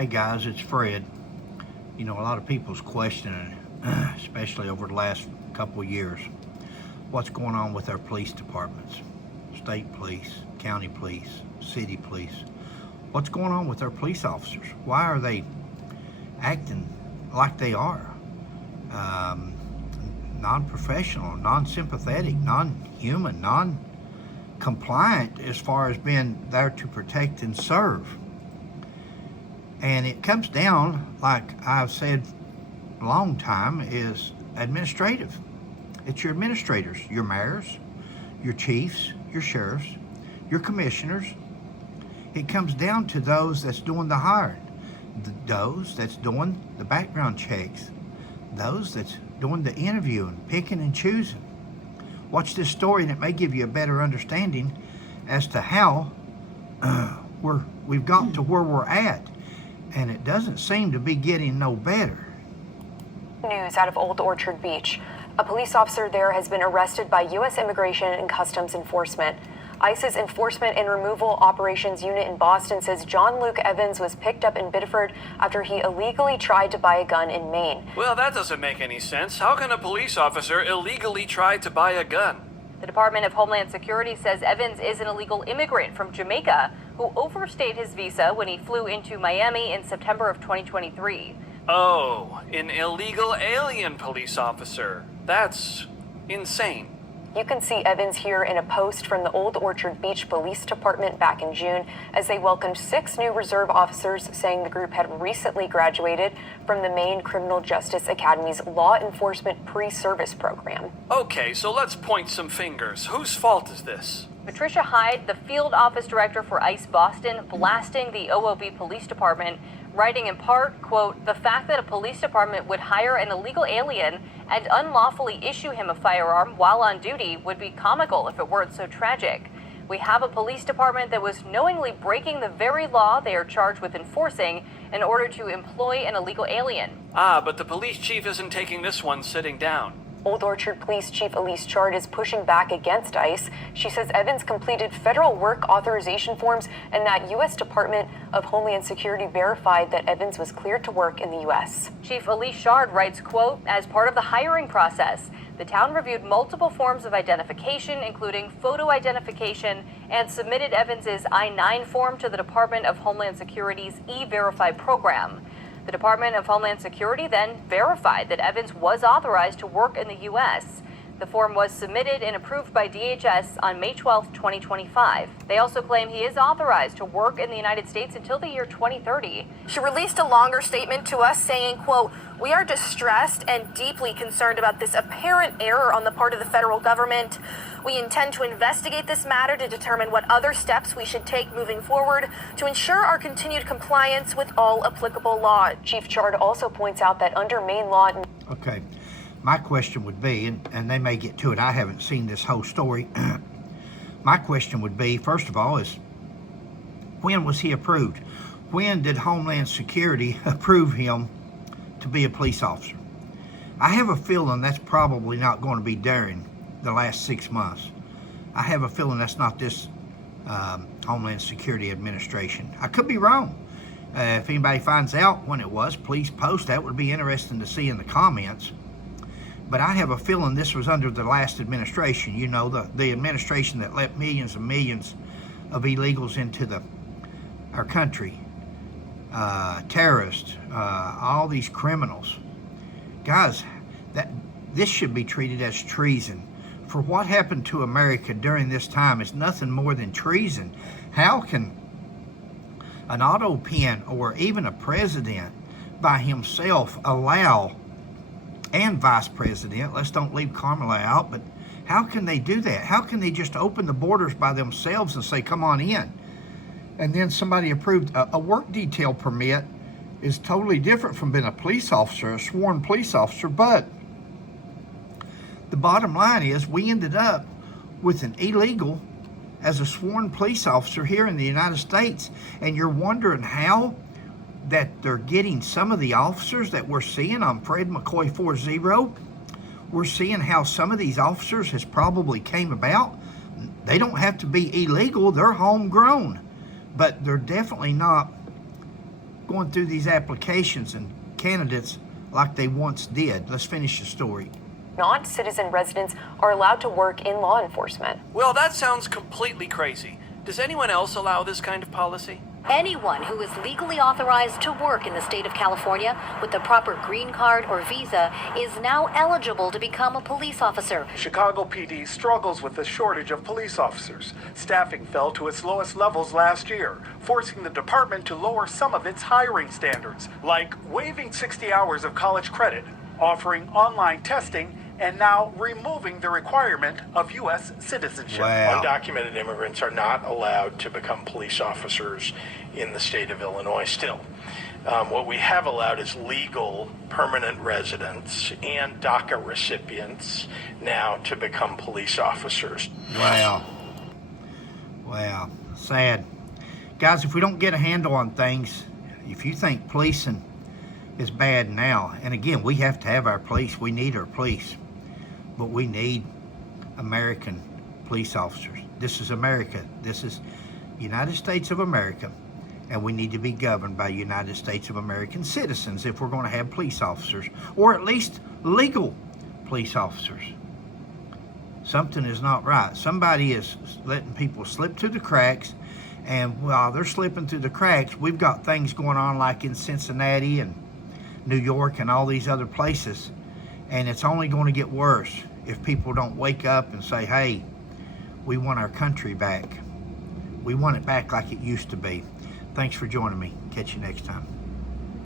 Hey guys, it's Fred. You know, a lot of people's questioning, especially over the last couple of years, what's going on with our police departments, state police, county police, city police. What's going on with our police officers? Why are they acting like they are? Non-professional, non-sympathetic, non-human, non-compliant as far as being there to protect and serve. And it comes down, like I've said a long time, is administrative. It's your administrators, your mayors, your chiefs, your sheriffs, your commissioners. It comes down to those that's doing the hiring, those that's doing the background checks, those that's doing the interviewing, picking and choosing. Watch this story and it may give you a better understanding as to how we've gotten to where we're at. And it doesn't seem to be getting no better. News out of Old Orchard Beach. A police officer there has been arrested by U.S. Immigration and Customs Enforcement. ICE's Enforcement and Removal Operations Unit in Boston says John Luke Evans was picked up in Biddeford after he illegally tried to buy a gun in Maine. Well, that doesn't make any sense. How can a police officer illegally try to buy a gun? The Department of Homeland Security says Evans is an illegal immigrant from Jamaica who overstayed his visa when he flew into Miami in September of 2023. Oh, an illegal alien police officer. That's insane. You can see Evans here in a post from the Old Orchard Beach Police Department back in June as they welcomed 6 new reserve officers, saying the group had recently graduated from the Maine Criminal Justice Academy's Law Enforcement Pre-Service Program. Okay, so let's point some fingers. Whose fault is this? Patricia Hyde, the field office director for ICE Boston, blasting the OOB Police Department, writing in part, quote, "The fact that a police department would hire an illegal alien and unlawfully issue him a firearm while on duty would be comical if it weren't so tragic. We have a police department that was knowingly breaking the very law they are charged with enforcing in order to employ an illegal alien." Ah, but the police chief isn't taking this one sitting down. Old Orchard Police Chief Elise Chard is pushing back against ICE. She says Evans completed federal work authorization forms and that U.S. Department of Homeland Security verified that Evans was cleared to work in the U.S. Chief Elise Chard writes, quote, "As part of the hiring process, the town reviewed multiple forms of identification, including photo identification, and submitted Evans's I-9 form to the Department of Homeland Security's E-Verify program. The Department of Homeland Security then verified that Evans was authorized to work in the U.S. The form was submitted and approved by DHS on May 12, 2025. They also claim he is authorized to work in the United States until the year 2030. She released a longer statement to us saying, quote, "We are distressed and deeply concerned about this apparent error on the part of the federal government. We intend to investigate this matter to determine what other steps we should take moving forward to ensure our continued compliance with all applicable law." Chief Chard also points out that under Maine law... Okay, my question would be, and they may get to it, I haven't seen this whole story. My question would be, first of all, is when was he approved? When did Homeland Security approve him to be a police officer? I have a feeling that's probably not going to be during the last 6 months. I have a feeling that's not this Homeland Security administration. I could be wrong. If anybody finds out when it was, please post. That would be interesting to see in the comments. But I have a feeling this was under the last administration. You know, the administration that let millions and millions of illegals into our country. Terrorists, all these criminals. Guys, this should be treated as treason. For what happened to America during this time is nothing more than treason. How can an auto pen or even a president by himself allow, and vice president, let's don't leave Kamala out, but how can they do that? How can they just open the borders by themselves and say, come on in? And then somebody approved a work detail permit is totally different from being a police officer, a sworn police officer. But the bottom line is we ended up with an illegal as a sworn police officer here in the United States. And you're wondering how that they're getting some of the officers that we're seeing on Fred McCoy 4-0. We're seeing how some of these officers has probably came about. They don't have to be illegal, they're homegrown, but they're definitely not going through these applications and candidates like they once did. Let's finish the story. Non-citizen residents are allowed to work in law enforcement. Well, that sounds completely crazy. Does anyone else allow this kind of policy? Anyone who is legally authorized to work in the state of California with the proper green card or visa is now eligible to become a police officer. Chicago PD struggles with the shortage of police officers. Staffing fell to its lowest levels last year, forcing the department to lower some of its hiring standards, like waiving 60 hours of college credit, offering online testing, and now removing the requirement of U.S. citizenship. Wow. Undocumented immigrants are not allowed to become police officers in the state of Illinois still. What we have allowed is legal permanent residents and DACA recipients now to become police officers. Wow. Wow. Sad. Guys, if we don't get a handle on things, if you think policing is bad now, and again, we have to have our police, we need our police, but we need American police officers. This is America. This is United States of America, and we need to be governed by United States of American citizens if we're going to have police officers, or at least legal police officers. Something is not right. Somebody is letting people slip through the cracks, and while they're slipping through the cracks, we've got things going on like in Cincinnati and New York and all these other places, and it's only going to get worse if people don't wake up and say, hey, we want our country back. We want it back like it used to be. Thanks for joining me. Catch you next time.